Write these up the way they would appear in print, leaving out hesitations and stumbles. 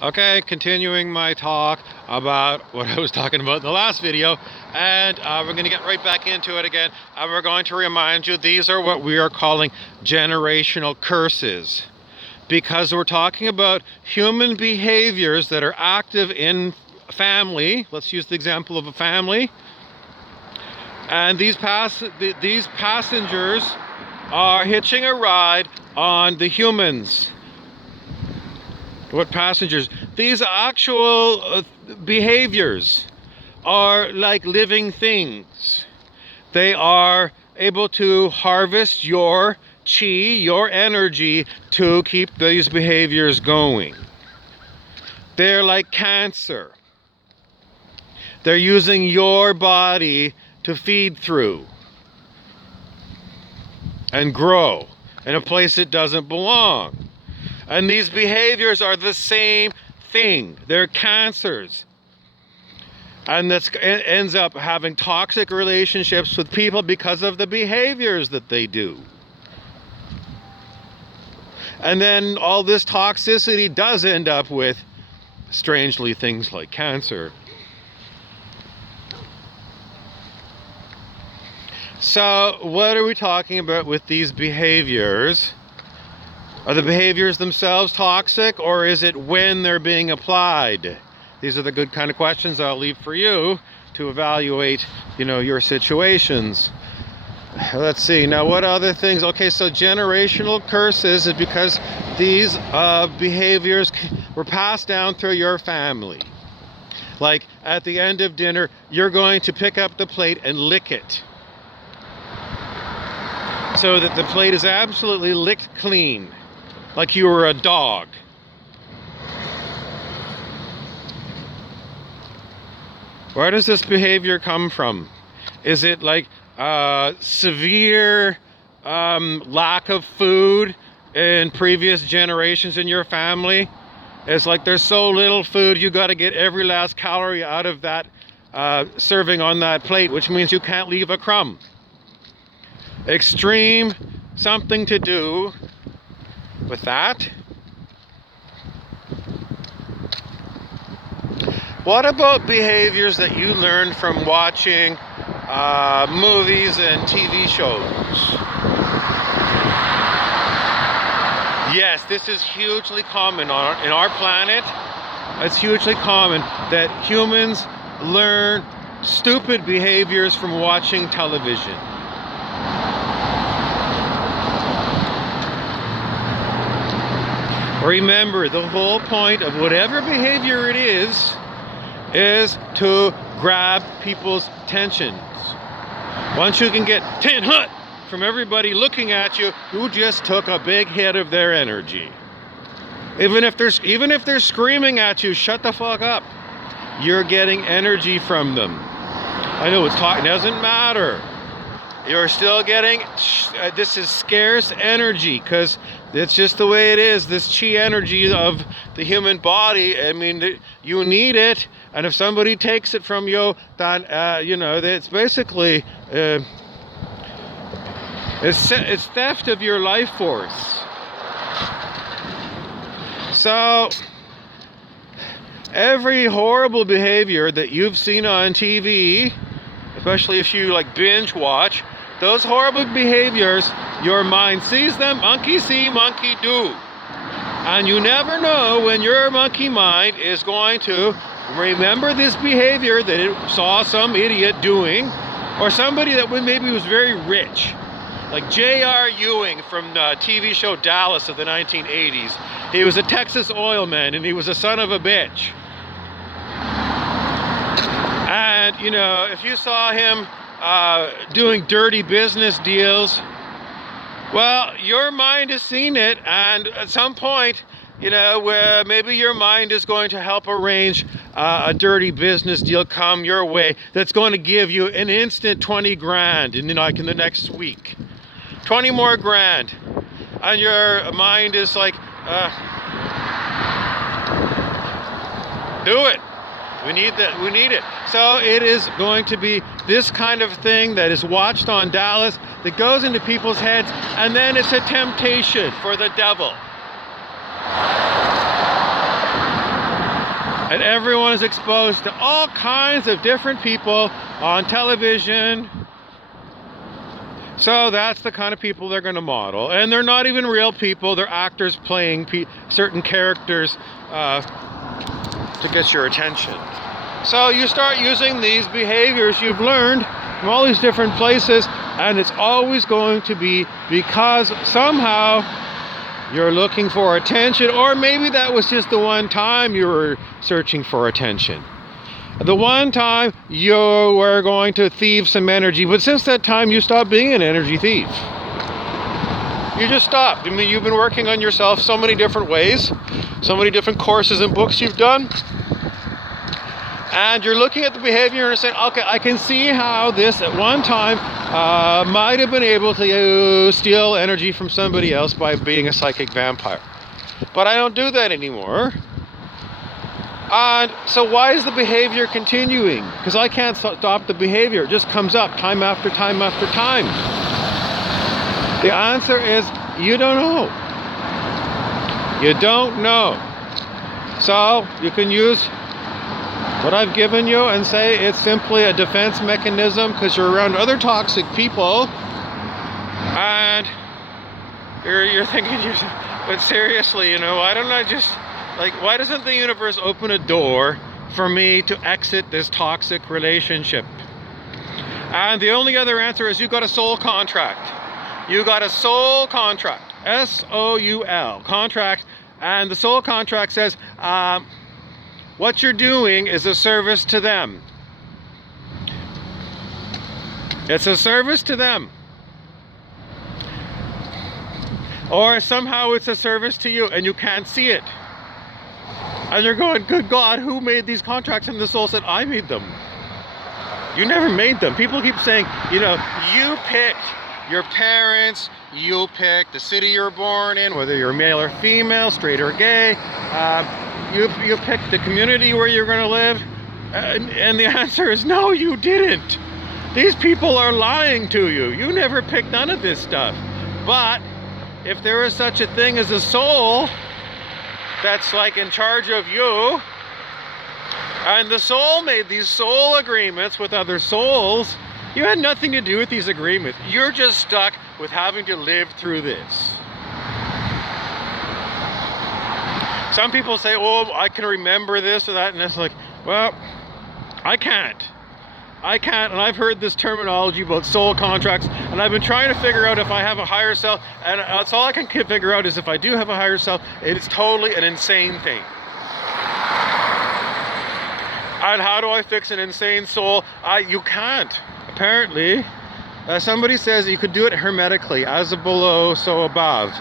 Okay, continuing my talk about what I was talking about in the last video, and we're going to get right back into it again. We're going to remind you these are what we are calling generational curses, because we're talking about human behaviors that are active in family. Let's use the example of a family, and these passengers are hitching a ride on the humans. What passengers? These actual behaviors are like living things. They are able to harvest your chi, your energy, to keep these behaviors going. They're like cancer. They're using your body to feed through and grow in a place it doesn't belong. And these behaviors are the same thing. They're cancers. And that ends up having toxic relationships with people because of the behaviors that they do. And then all this toxicity does end up with, strangely, things like cancer. So what are we talking about with these behaviors? Are the behaviors themselves toxic, or is it when they're being applied? These are the good kind of questions I'll leave for you to evaluate, your situations. Let's see, now what other things? Okay, so generational curses is because these behaviors were passed down through your family. Like at the end of dinner, you're going to pick up the plate and lick it, so that the plate is absolutely licked clean, like you were a dog. Where does this behavior come from? Is it like severe lack of food in previous generations in your family? It's like there's so little food, you got to get every last calorie out of that serving on that plate, which means you can't leave a crumb. Extreme something to do with that. What about behaviors that you learned from watching movies and TV shows? Yes, this is hugely common in our planet. It's hugely common that humans learn stupid behaviors from watching television. Remember, the whole point of whatever behavior it is to grab people's attentions. Once you can get 10 hut from everybody looking at you, you just took a big hit of their energy. Even if they're screaming at you, shut the fuck up. You're getting energy from them. I know it doesn't matter. You're still getting, this is scarce energy, because it's just the way it is. This chi energy of the human body, I mean, you need it. And if somebody takes it from you, then, it's basically, it's theft of your life force. So, every horrible behavior that you've seen on TV, especially if you binge watch, those horrible behaviors, your mind sees them, monkey see, monkey do. And you never know when your monkey mind is going to remember this behavior that it saw some idiot doing, or somebody that maybe was very rich. Like J.R. Ewing from the TV show Dallas of the 1980s. He was a Texas oil man, and he was a son of a bitch. And, if you saw him doing dirty business deals, well, your mind has seen it, and at some point, where maybe your mind is going to help arrange a dirty business deal come your way that's going to give you an instant 20 grand in the next week. 20 more grand. And your mind is like, do it. We need it. So it is going to be this kind of thing that is watched on Dallas that goes into people's heads, and then it's a temptation for the devil. And everyone is exposed to all kinds of different people on television. So that's the kind of people they're going to model. And they're not even real people. They're actors playing certain characters to get your attention. So you start using these behaviors you've learned from all these different places, and it's always going to be because somehow you're looking for attention, or maybe that was just the one time you were searching for attention. The one time you were going to thieve some energy, but since that time you stopped being an energy thief. You just stopped. I mean, you've been working on yourself so many different ways, so many different courses and books you've done, and you're looking at the behavior and saying, okay, I can see how this at one time might have been able to steal energy from somebody else by being a psychic vampire. But I don't do that anymore. And so why is the behavior continuing? Because I can't stop the behavior. It just comes up time after time after time. The answer is you don't know. You don't know. So you can use what I've given you and say it's simply a defense mechanism because you're around other toxic people, and you're thinking, but seriously, why don't I just, why doesn't the universe open a door for me to exit this toxic relationship? And the only other answer is you got a soul contract. You got a soul contract, S-O-U-L, contract, and the soul contract says, what you're doing is a service to them. It's a service to them. Or somehow it's a service to you and you can't see it. And you're going, good God, who made these contracts? And the soul said, I made them. You never made them. People keep saying, you picked your parents, you picked the city you're born in, whether you're male or female, straight or gay. You picked the community where you're going to live, and the answer is no, you didn't. These people are lying to you. You never picked none of this stuff. But if there is such a thing as a soul that's in charge of you, and the soul made these soul agreements with other souls, you had nothing to do with these agreements. You're just stuck with having to live through this. Some people say, oh, I can remember this or that, and it's well, I can't. And I've heard this terminology about soul contracts, and I've been trying to figure out if I have a higher self, and that's all I can figure out is if I do have a higher self, it's totally an insane thing. And how do I fix an insane soul? You can't. Apparently, somebody says you could do it hermetically, as below, so above.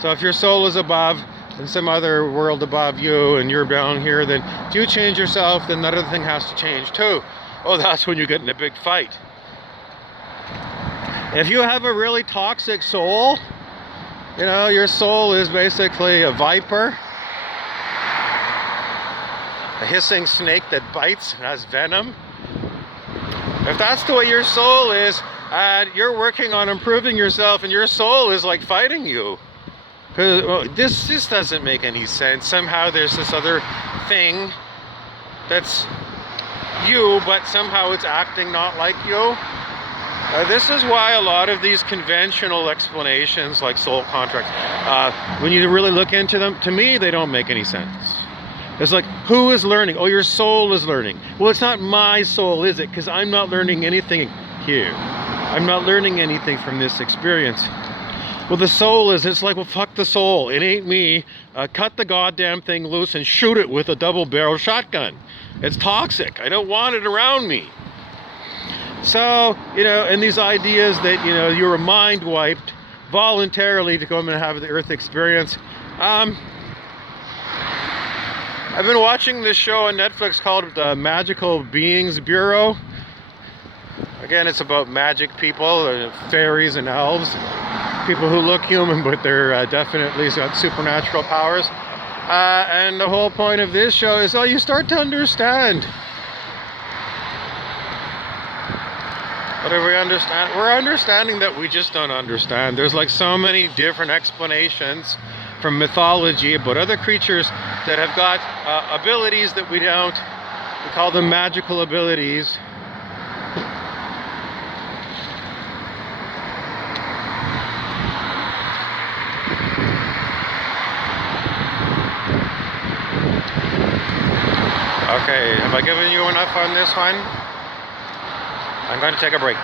So if your soul is above, in some other world above you and you're down here, then if you change yourself, then that other thing has to change too. Oh, that's when you get in a big fight. If you have a really toxic soul, your soul is basically a viper, a hissing snake that bites and has venom. If that's the way your soul is, and you're working on improving yourself and your soul is fighting you, because this doesn't make any sense. Somehow there's this other thing that's you, but somehow it's acting not like you. This is why a lot of these conventional explanations like soul contracts, when you really look into them, to me they don't make any sense. It's who is learning? Oh, your soul is learning. Well, it's not my soul, is it? Because I'm not learning anything here. I'm not learning anything from this experience. Well, the soul is, it's well, fuck the soul. It ain't me. Cut the goddamn thing loose and shoot it with a double-barrel shotgun. It's toxic. I don't want it around me. So, and these ideas that, you were mind wiped voluntarily to come and have the earth experience. I've been watching this show on Netflix called Magical Beings Bureau. Again, it's about magic people, fairies and elves. People who look human, but they're definitely got supernatural powers. And the whole point of this show is, you start to understand. What do we understand? We're understanding that we just don't understand. There's so many different explanations from mythology about other creatures that have got abilities that we don't. We call them magical abilities. Okay, have I given you enough on this one? I'm going to take a break.